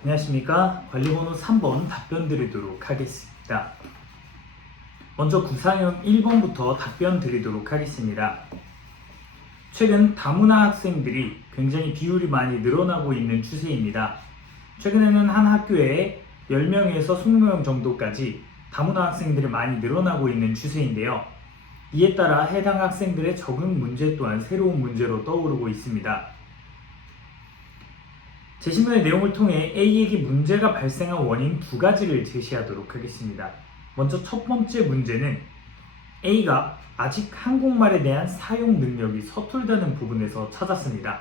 안녕하십니까. 관리번호 3번 답변 드리도록 하겠습니다. 먼저 구사형 1번부터 답변 드리도록 하겠습니다. 최근 다문화 학생들이 굉장히 비율이 많이 늘어나고 있는 추세입니다. 최근에는 한 학교에 10명에서 20명 정도까지 다문화 학생들이 많이 늘어나고 있는 추세인데요. 이에 따라 해당 학생들의 적응 문제 또한 새로운 문제로 떠오르고 있습니다. 제시문의 내용을 통해 A에게 문제가 발생한 원인 두 가지를 제시하도록 하겠습니다. 먼저 첫 번째 문제는 A가 아직 한국말에 대한 사용 능력이 서툴다는 부분에서 찾았습니다.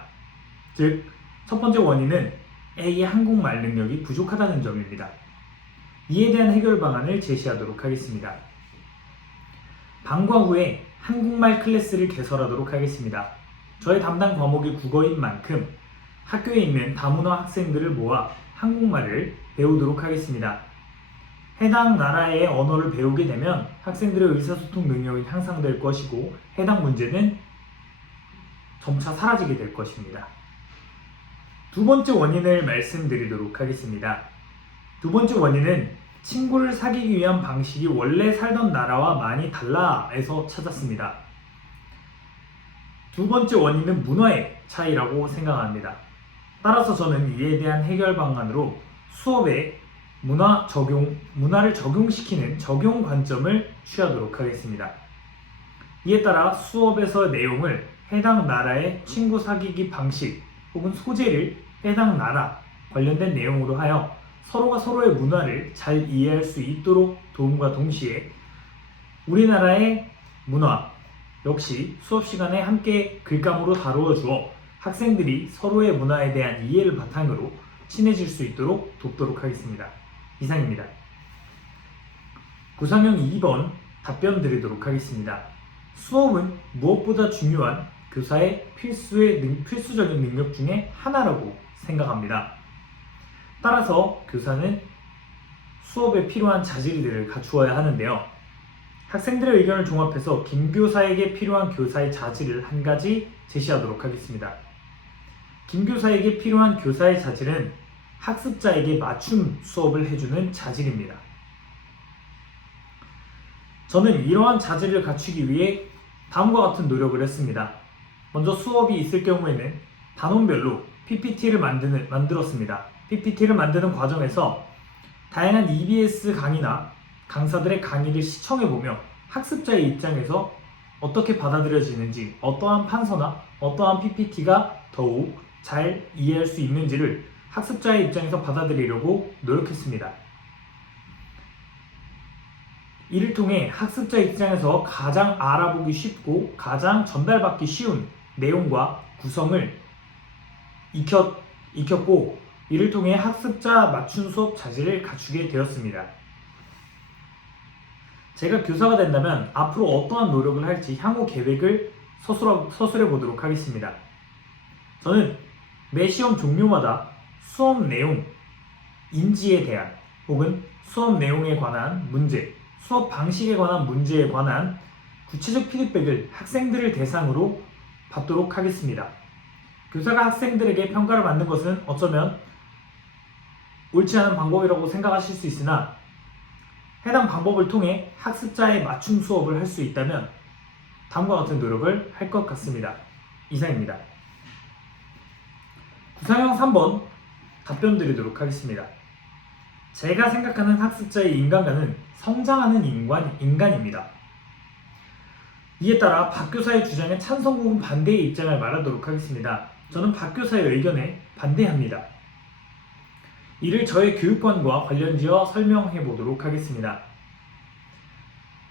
즉, 첫 번째 원인은 A의 한국말 능력이 부족하다는 점입니다. 이에 대한 해결 방안을 제시하도록 하겠습니다. 방과 후에 한국말 클래스를 개설하도록 하겠습니다. 저의 담당 과목이 국어인 만큼 학교에 있는 다문화 학생들을 모아 한국말을 배우도록 하겠습니다. 해당 나라의 언어를 배우게 되면 학생들의 의사소통 능력이 향상될 것이고 해당 문제는 점차 사라지게 될 것입니다. 두 번째 원인을 말씀드리도록 하겠습니다. 두 번째 원인은 친구를 사귀기 위한 방식이 원래 살던 나라와 많이 달라에서 찾았습니다. 두 번째 원인은 문화의 차이라고 생각합니다. 따라서 저는 이에 대한 해결 방안으로 수업에 문화를 적용시키는 적용 관점을 취하도록 하겠습니다. 이에 따라 수업에서 내용을 해당 나라의 친구 사귀기 방식 혹은 소재를 해당 나라 관련된 내용으로 하여 서로가 서로의 문화를 잘 이해할 수 있도록 도움과 동시에 우리나라의 문화 역시 수업 시간에 함께 글감으로 다루어 주어 학생들이 서로의 문화에 대한 이해를 바탕으로 친해질 수 있도록 돕도록 하겠습니다. 이상입니다. 구상형 2번 답변 드리도록 하겠습니다. 수업은 무엇보다 중요한 교사의 필수적인 능력 중에 하나라고 생각합니다. 따라서 교사는 수업에 필요한 자질들을 갖추어야 하는데요. 학생들의 의견을 종합해서 김 교사에게 필요한 교사의 자질을 한 가지 제시하도록 하겠습니다. 김 교사에게 필요한 교사의 자질은 학습자에게 맞춤 수업을 해주는 자질입니다. 저는 이러한 자질을 갖추기 위해 다음과 같은 노력을 했습니다. 먼저 수업이 있을 경우에는 단원별로 PPT를 만들었습니다. PPT를 만드는 과정에서 다양한 EBS 강의나 강사들의 강의를 시청해보며 학습자의 입장에서 어떻게 받아들여지는지, 어떠한 판서나 어떠한 PPT가 더욱 잘 이해할 수 있는지를 학습자의 입장에서 받아들이려고 노력했습니다. 이를 통해 학습자 입장에서 가장 알아보기 쉽고 가장 전달받기 쉬운 내용과 구성을 익혔고 이를 통해 학습자 맞춤 수업 자질을 갖추게 되었습니다. 제가 교사가 된다면 앞으로 어떠한 노력을 할지 향후 계획을 서술해 보도록 하겠습니다. 저는 매 시험 종료마다 수업 내용, 인지에 대한 혹은 수업 내용에 관한 문제, 수업 방식에 관한 문제에 관한 구체적 피드백을 학생들을 대상으로 받도록 하겠습니다. 교사가 학생들에게 평가를 받는 것은 어쩌면 옳지 않은 방법이라고 생각하실 수 있으나 해당 방법을 통해 학습자의 맞춤 수업을 할 수 있다면 다음과 같은 노력을 할 것 같습니다. 이상입니다. 구상형 3번 답변 드리도록 하겠습니다. 제가 생각하는 학습자의 인간관은 성장하는 인간입니다. 이에 따라 박 교사의 주장에 찬성 혹은 반대의 입장을 말하도록 하겠습니다. 저는 박 교사의 의견에 반대합니다. 이를 저의 교육관과 관련지어 설명해 보도록 하겠습니다.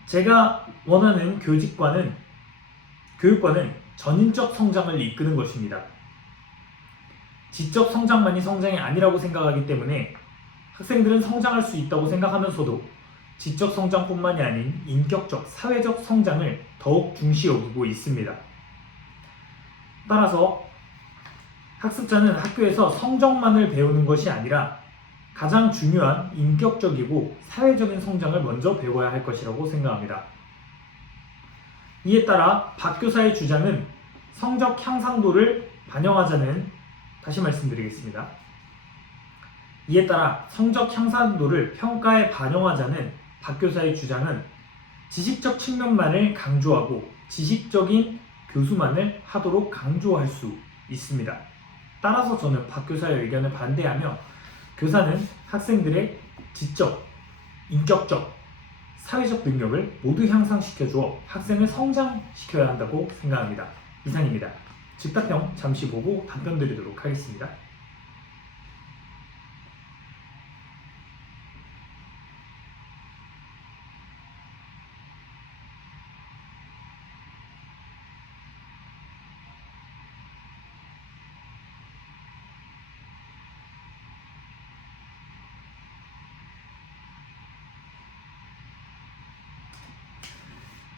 제가 원하는 교육관은 전인적 성장을 이끄는 것입니다. 지적 성장만이 성장이 아니라고 생각하기 때문에 학생들은 성장할 수 있다고 생각하면서도 지적 성장뿐만이 아닌 인격적, 사회적 성장을 더욱 중시 여기고 있습니다. 따라서 학습자는 학교에서 성적만을 배우는 것이 아니라 가장 중요한 인격적이고 사회적인 성장을 먼저 배워야 할 것이라고 생각합니다. 이에 따라 박 교사의 주장은 성적 향상도를 반영하자는, 다시 말씀드리겠습니다. 이에 따라 성적 향상도를 평가에 반영하자는 박 교사의 주장은 지식적 측면만을 강조하고 지식적인 교수만을 하도록 강조할 수 있습니다. 따라서 저는 박 교사의 의견을 반대하며 교사는 학생들의 지적, 인격적, 사회적 능력을 모두 향상시켜주어 학생을 성장시켜야 한다고 생각합니다. 이상입니다. 즉답형 잠시 보고 답변 드리도록 하겠습니다.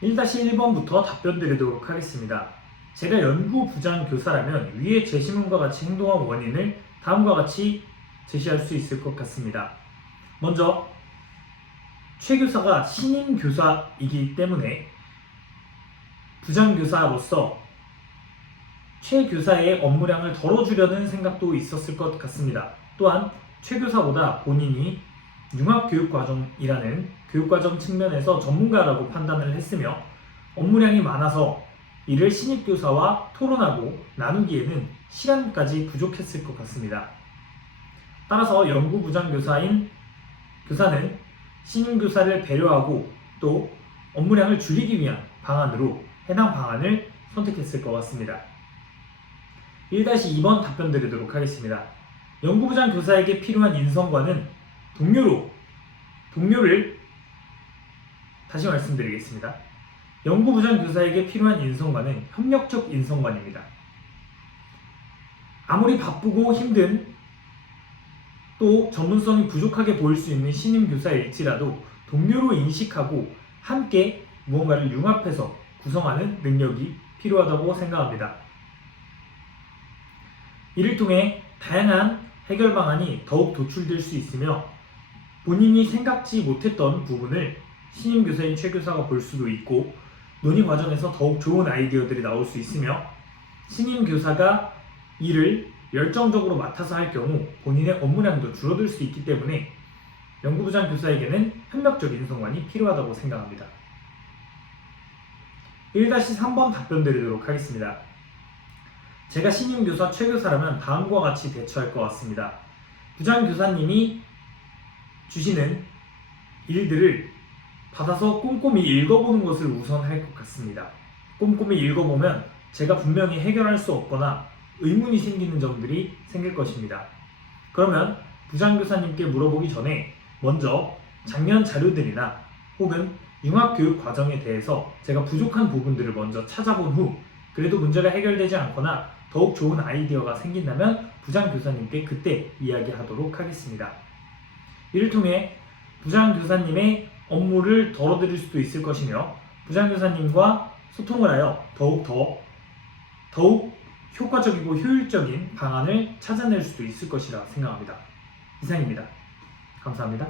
(1-1번부터) 답변 드리도록 하겠습니다. 제가 연구부장 교사라면 위의 제시문과 같이 행동한 원인을 다음과 같이 제시할 수 있을 것 같습니다. 먼저 최 교사가 신임 교사이기 때문에 부장교사로서 최 교사의 업무량을 덜어주려는 생각도 있었을 것 같습니다. 또한 최 교사보다 본인이 융합교육과정이라는 교육과정 측면에서 전문가라고 판단을 했으며 업무량이 많아서 이를 신입교사와 토론하고 나누기에는 시간까지 부족했을 것 같습니다. 따라서 연구부장교사인 교사는 신임교사를 배려하고 또 업무량을 줄이기 위한 방안으로 해당 방안을 선택했을 것 같습니다. 1-2번 답변 드리도록 하겠습니다. 연구부장 교사에게 필요한 인성과는 동료를 다시 말씀드리겠습니다. 연구부장 교사에게 필요한 인성과는 협력적 인성관입니다. 아무리 바쁘고 힘든 또 전문성이 부족하게 보일 수 있는 신임 교사일지라도 동료로 인식하고 함께 무언가를 융합해서 구성하는 능력이 필요하다고 생각합니다. 이를 통해 다양한 해결 방안이 더욱 도출될 수 있으며 본인이 생각지 못했던 부분을 신임 교사인 최 교사가 볼 수도 있고 논의 과정에서 더욱 좋은 아이디어들이 나올 수 있으며 신임 교사가 이를 열정적으로 맡아서 할 경우 본인의 업무량도 줄어들 수 있기 때문에 연구부장 교사에게는 협력적 인성관이 필요하다고 생각합니다. 1-3번 답변 드리도록 하겠습니다. 제가 신임 교사 최 교사라면 다음과 같이 대처할 것 같습니다. 부장 교사님이 주시는 일들을 받아서 꼼꼼히 읽어보는 것을 우선 할 것 같습니다. 꼼꼼히 읽어보면 제가 분명히 해결할 수 없거나 의문이 생기는 점들이 생길 것입니다. 그러면 부장교사님께 물어보기 전에 먼저 작년 자료들이나 혹은 융합교육 과정에 대해서 제가 부족한 부분들을 먼저 찾아본 후 그래도 문제가 해결되지 않거나 더욱 좋은 아이디어가 생긴다면 부장교사님께 그때 이야기하도록 하겠습니다. 이를 통해 부장교사님의 업무를 덜어드릴 수도 있을 것이며 부장교사님과 소통을 하여 더욱 효과적이고 효율적인 방안을 찾아낼 수도 있을 것이라 생각합니다. 이상입니다. 감사합니다.